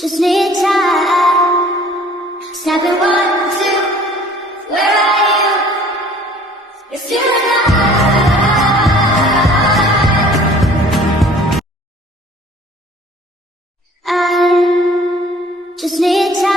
Just need time. Snapping 1, 2. Where are you? You're still alive. I just need time.